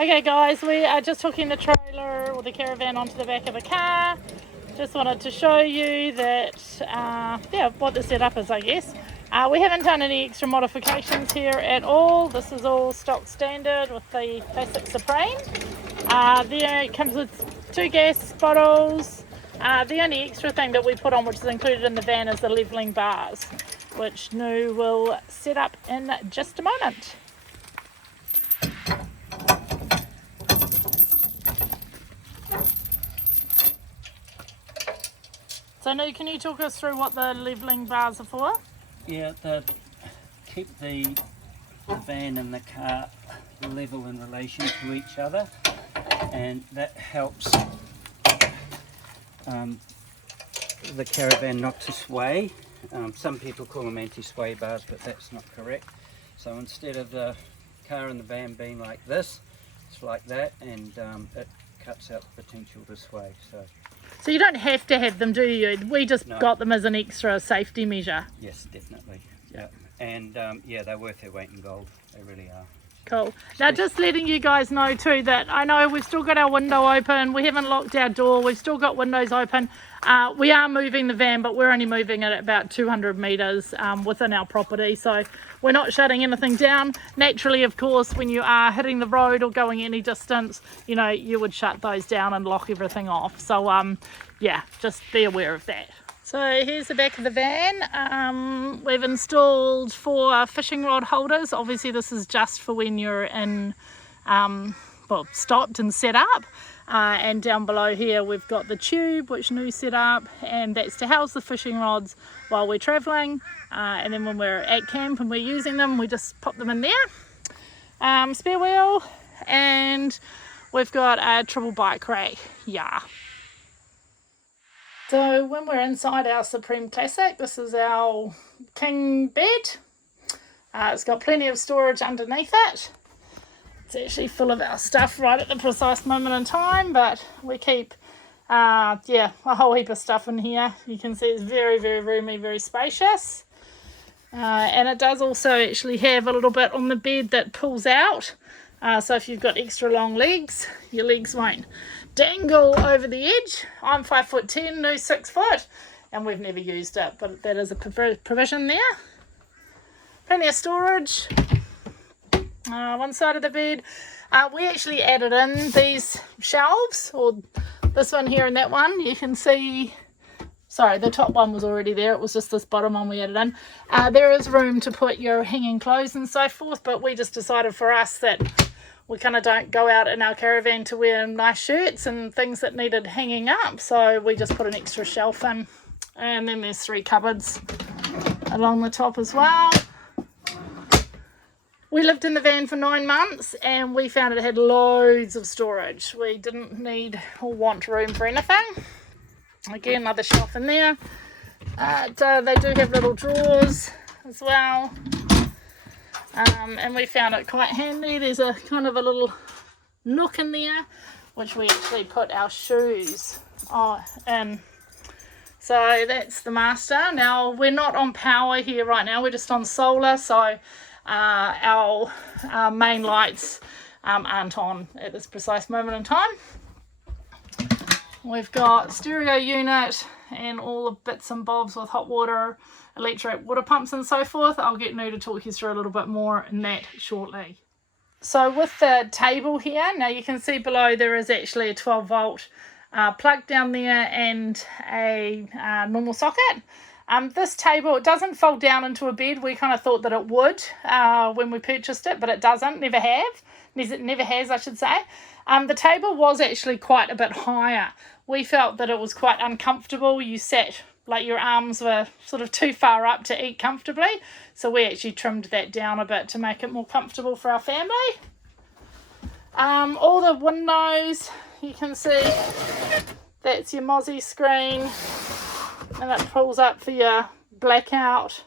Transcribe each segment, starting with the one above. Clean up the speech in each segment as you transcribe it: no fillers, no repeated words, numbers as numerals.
Okay guys, we are just hooking the trailer or the caravan onto the back of the car. Just wanted to show you that, what the setup is, I guess. We haven't done any extra modifications here at all. This is all stock standard with the plastic Supreme. There it comes with 2 gas bottles. The only extra thing that we put on, which is included in the van, is the levelling bars, which Nu will set up in just a moment. So Nu, can you talk us through what the levelling bars are for? Yeah, they keep the van and the car level in relation to each other, and that helps the caravan not to sway. Some people call them anti-sway bars, but that's not correct. So instead of the car and the van being like this, it's like that, and it cuts out the potential to sway. So you don't have to have them, do you? We just got them as an extra safety measure. Yes, definitely. Yeah, and they're worth their weight in gold. They really are. Cool. Now just letting you guys know too that I know we've still got our window open. We haven't locked our door. We've still got windows open. We are moving the van, but we're only moving it at about 200 metres within our property. So we're not shutting anything down. Naturally, of course, when you are hitting the road or going any distance, you know, you would shut those down and lock everything off. So yeah, just be aware of that. So here's the back of the van. We've installed 4 fishing rod holders. Obviously this is just for when you're in, stopped and set up. And down below here we've got the tube, which Nu set up, and that's to house the fishing rods while we're travelling. And then when we're at camp and we're using them, we just pop them in there. Spare wheel, and we've got a triple bike rack. Yeah. So when we're inside our Supreme Classic, this is our king bed. It's got plenty of storage underneath it. It's actually full of our stuff right at the precise moment in time, but we keep a whole heap of stuff in here. You can see it's very, very roomy, very spacious. And it does also actually have a little bit on the bed that pulls out. So if you've got extra long legs, your legs won't dangle over the edge. I'm 5'10", Nu's 6 foot, and we've never used it, but that is a provision there. Plenty of storage. One side of the bed, we actually added in these shelves, or this one here and that one. You can see, sorry, the top one was already there. It was just this bottom one we added in. There is room to put your hanging clothes and so forth, but we just decided for us that we kind of don't go out in our caravan to wear nice shirts and things that needed hanging up, so we just put an extra shelf in. And then there's 3 cupboards along the top as well. We lived in the van for 9 months and we found it had loads of storage. We didn't need or want room for anything. Again, another shelf in there. They do have little drawers as well. And we found it quite handy. There's a kind of a little nook in there, which we actually put our shoes in. So that's the master. Now we're not on power here right now. We're just on solar. So our main lights aren't on at this precise moment in time. We've got stereo unit and all the bits and bobs with hot water, electric water pumps and so forth. I'll get Nu to talk you through a little bit more in that shortly. So with the table here, now you can see below there is actually a 12 volt plug down there and a normal socket. This table, it doesn't fold down into a bed. We kind of thought that it would when we purchased it, but it doesn't, never has, I should say. The table was actually quite a bit higher. We felt that it was quite uncomfortable. You sat like your arms were sort of too far up to eat comfortably. So we actually trimmed that down a bit to make it more comfortable for our family. All the windows, you can see, that's your Mozzie screen. And that pulls up for your blackout.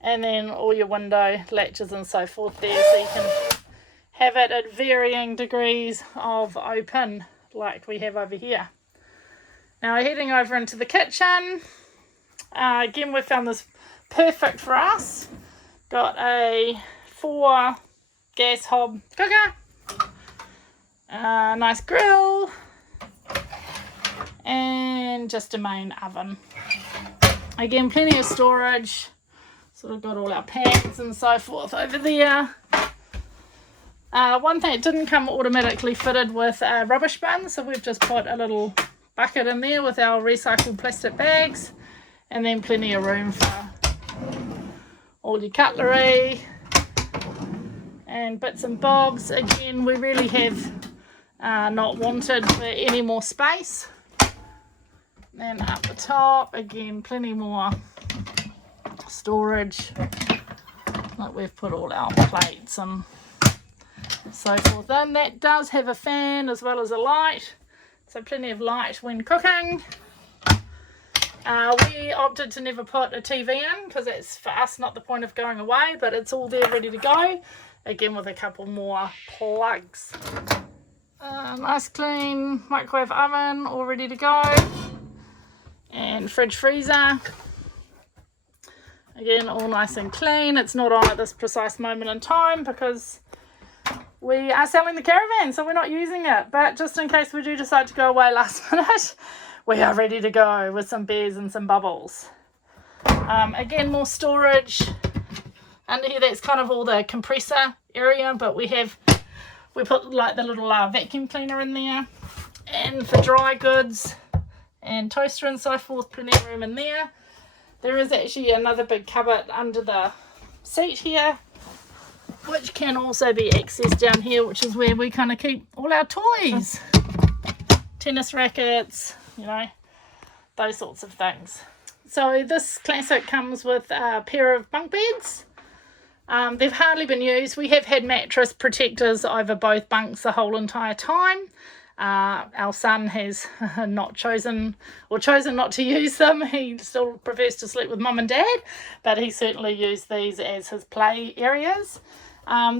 And then all your window latches and so forth there, so you can have it at varying degrees of open like we have over here. Now we're heading over into the kitchen. Again, we found this perfect for us. Got a 4 gas hob cooker. Nice grill, and just a main oven. Again, plenty of storage. Sort of got all our pans and so forth over there. One thing, it didn't come automatically fitted with a rubbish bin, so we've just put a little bucket in there with our recycled plastic bags, and then plenty of room for all your cutlery and bits and bobs. Again, we really have not wanted for any more space. Then up the top, again, plenty more storage. Like we've put all our plates and so forth in. That does have a fan as well as a light, so plenty of light when cooking. We opted to never put a TV in because it's for us not the point of going away, but it's all there ready to go. Again, with a couple more plugs. Nice clean microwave oven all ready to go. And fridge freezer. Again, all nice and clean. It's not on at this precise moment in time because we are selling the Caravan, so we're not using it. But just in case we do decide to go away last minute, we are ready to go with some beers and some bubbles. Again, more storage. Under here, that's kind of all the compressor area, but we put like the little vacuum cleaner in there. And for dry goods and toaster and so forth, plenty of room in there. There is actually another big cupboard under the seat here, which can also be accessed down here, which is where we kind of keep all our toys. Tennis rackets, you know, those sorts of things. So this classic comes with a pair of bunk beds. They've hardly been used. We have had mattress protectors over both bunks the whole entire time. Our son has chosen not to use them. He still prefers to sleep with mum and dad, but he certainly used these as his play areas.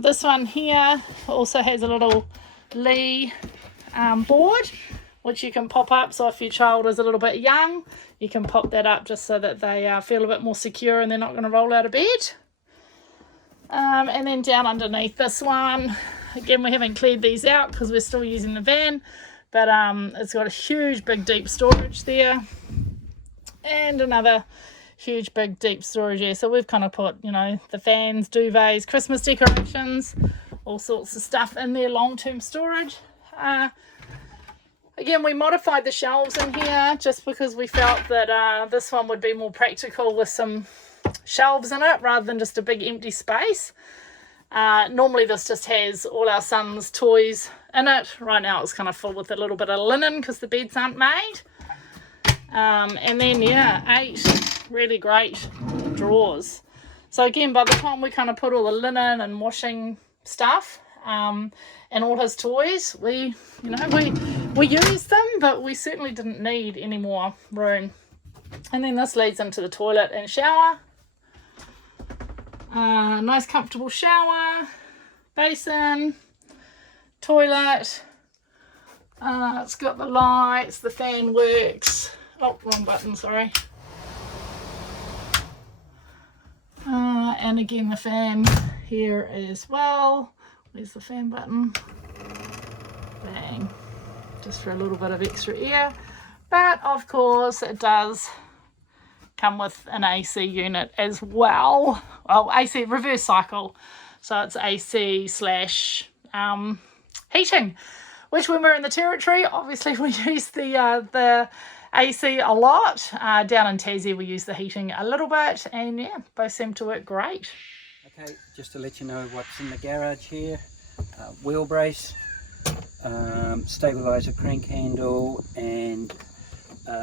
This one here also has a little LEEBOARD, which you can pop up, so if your child is a little bit young, you can pop that up just so that they feel a bit more secure and they're not going to roll out of bed. And then down underneath this one, again, we haven't cleared these out because we're still using the van, but it's got a huge big deep storage there and another huge big deep storage here. So we've kind of put, you know, the fans, duvets, Christmas decorations, all sorts of stuff in there, long-term storage. Again, we modified the shelves in here just because we felt that this one would be more practical with some shelves in it rather than just a big empty space. Normally this just has all our son's toys in it. Right now it's kind of full with a little bit of linen because the beds aren't made. And then, yeah, 8 really great drawers. So again, by the time we kind of put all the linen and washing stuff and all his toys, we used them, but we certainly didn't need any more room. And then this leads into the toilet and shower. Nice comfortable shower, basin, toilet. It's got the lights, the fan works. Oh, wrong button, sorry. And again, the fan here as well. Where's the fan button? Bang. Just for a little bit of extra air. But of course, it does come with an AC unit as well. Well, AC reverse cycle, so it's AC / heating, which when we're in the territory, obviously we use the AC a lot. Down in Tassie we use the heating a little bit, and yeah, both seem to work great. Okay, just to let you know what's in the garage here: wheel brace, stabilizer crank handle, and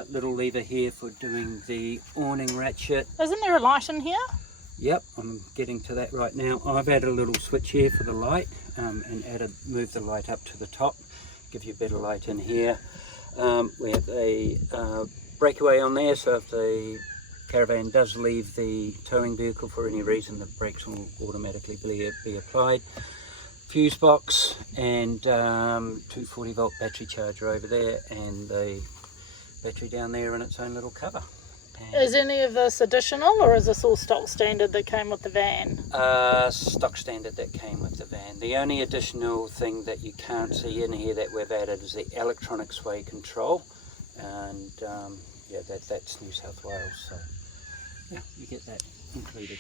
little lever here for doing the awning ratchet. Isn't there a light in here? Yep, I'm getting to that right now. I've added a little switch here for the light and moved the light up to the top, give you better light in here. We have a breakaway on there, so if the Caravan does leave the towing vehicle for any reason, the brakes will automatically be applied. Fuse box and 240 volt battery charger over there, and the battery down there in its own little cover. Is any of this additional, or is this all stock standard that came with the van? Stock standard that came with the van. The only additional thing that you can't see in here that we've added is the electronic sway control, and yeah, that's New South Wales, so yeah, you get that included.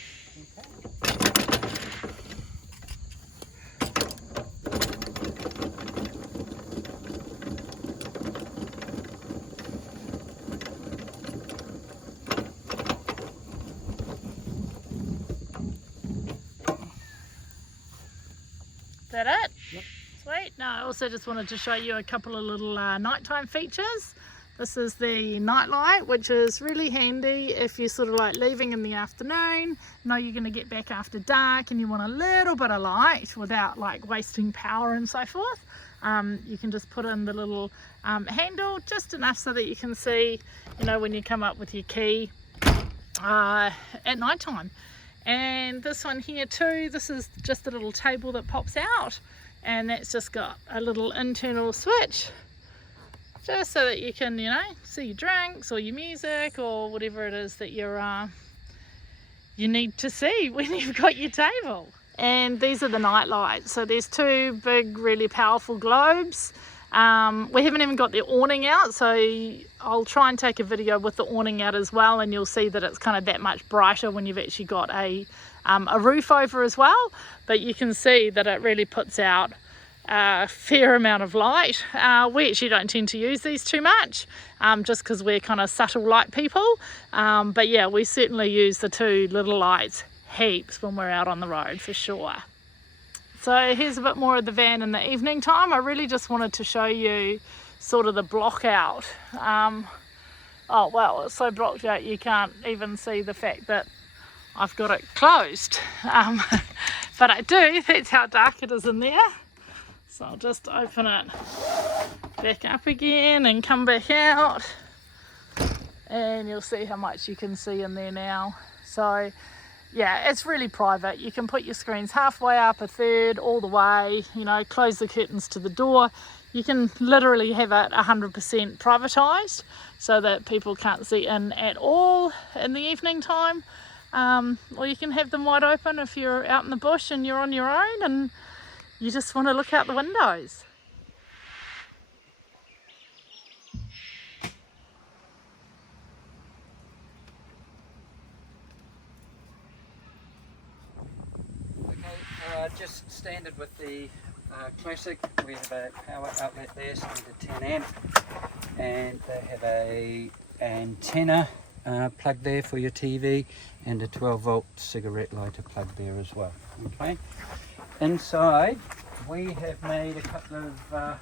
Is that it? Yep. Sweet. No, I also just wanted to show you a couple of little nighttime features. This is the night light, which is really handy if you're sort of like leaving in the afternoon, know you're going to get back after dark and you want a little bit of light without like wasting power and so forth. You can just put in the little handle just enough so that you can see, you know, when you come up with your key at night time. And this one here too, this is just a little table that pops out, and that's just got a little internal switch just so that you can, you know, see your drinks or your music or whatever it is that you need to see when you've got your table. And these are the night lights. So there's two big, really powerful globes. We haven't even got the awning out, so I'll try and take a video with the awning out as well, and you'll see that it's kind of that much brighter when you've actually got a roof over as well. But you can see that it really puts out a fair amount of light. We actually don't tend to use these too much, just because we're kind of subtle light people. But yeah, we certainly use the two little lights heaps when we're out on the road for sure. So here's a bit more of the van in the evening time. I really just wanted to show you sort of the block out. Oh well, it's so blocked out you can't even see the fact that I've got it closed. But I do, that's how dark it is in there. So I'll just open it back up again and come back out, and you'll see how much you can see in there now. So yeah, it's really private. You can put your screens halfway up, a third, all the way, you know, close the curtains to the door. You can literally have it 100% privatised so that people can't see in at all in the evening time. Or you can have them wide open if you're out in the bush and you're on your own and you just want to look out the windows. Just standard with the Classic, we have a power outlet there, standard 10 amp, and they have a antenna plug there for your TV, and a 12 volt cigarette lighter plug there as well. Okay. Inside we have made a couple of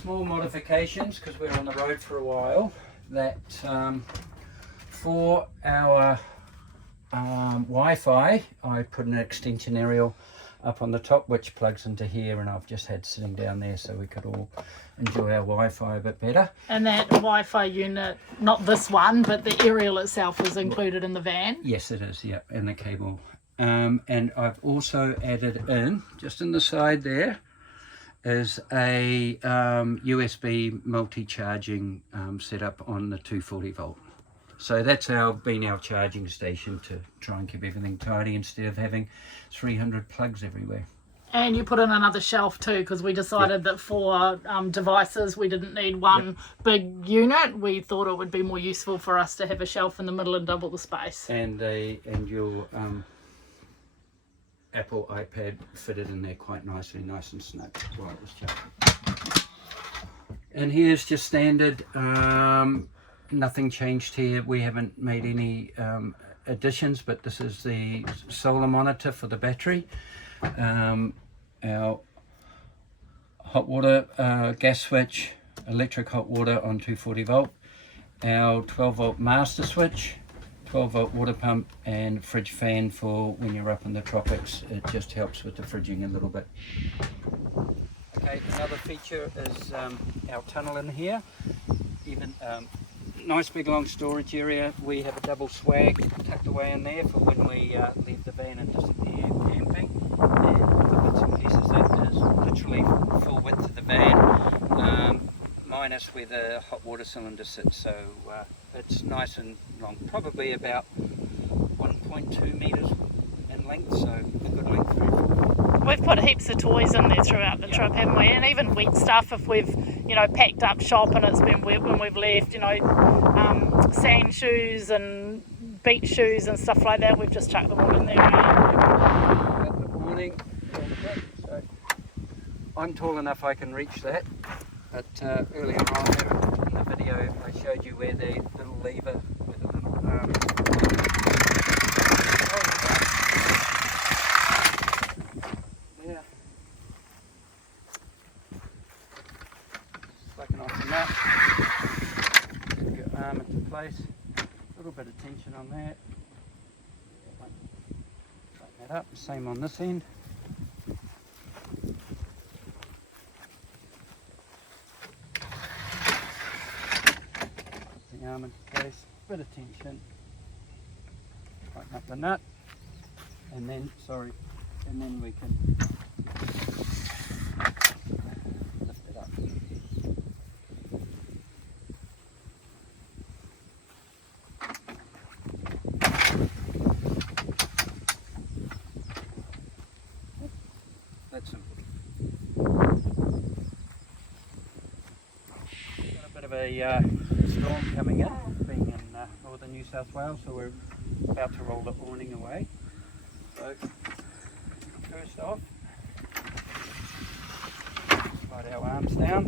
small modifications because we're on the road for a while, that for our Wi-Fi, I put an extension aerial up on the top which plugs into here, and I've just had sitting down there so we could all enjoy our Wi-Fi a bit better. And that Wi-Fi unit, not this one, but the aerial itself is included in the van? Yes, it is, yeah, and the cable. And I've also added in, just in the side there, is a USB multi-charging setup on the 240 volt. So that's been our charging station to try and keep everything tidy instead of having 300 plugs everywhere. And you put in another shelf too, because we decided that for devices we didn't need one big unit. We thought it would be more useful for us to have a shelf in the middle and double the space. And your Apple iPad fitted in there quite nicely, nice and snug while it was charging. And here's just standard. Nothing changed here. We haven't made any additions, but this is the solar monitor for the battery. Our hot water gas switch, electric hot water on 240 volt, our 12 volt master switch, 12 volt water pump, and fridge fan for when you're up in the tropics. It just helps with the fridging a little bit. Okay, another feature is our tunnel in here. Even nice big long storage area. We have a double swag tucked away in there for when we leave the van and disappear camping. And the bits and pieces, that is literally full width of the van, minus where the hot water cylinder sits. So it's nice and long, probably about 1.2 metres in length, so a good length through. We've put heaps of toys in there throughout the trip, haven't we? And even wet stuff if we've, you know, packed up shop and it's been wet when we've left, you know, sand shoes and beach shoes and stuff like that, we've just chucked them all in there. At the morning, so I'm tall enough I can reach that, but earlier on in the video I showed you where the little lever with the little there. Slacken off the nut, get your arm into place, a little bit of tension on that. Tighten that up, same on this end. The arm into place, bit of tension, tighten up the nut, and then, and then we can lift it up. That's simple. Got a bit of a storm coming in, being in northern New South Wales, so we're about to roll the awning away. So first off, slide our arms down.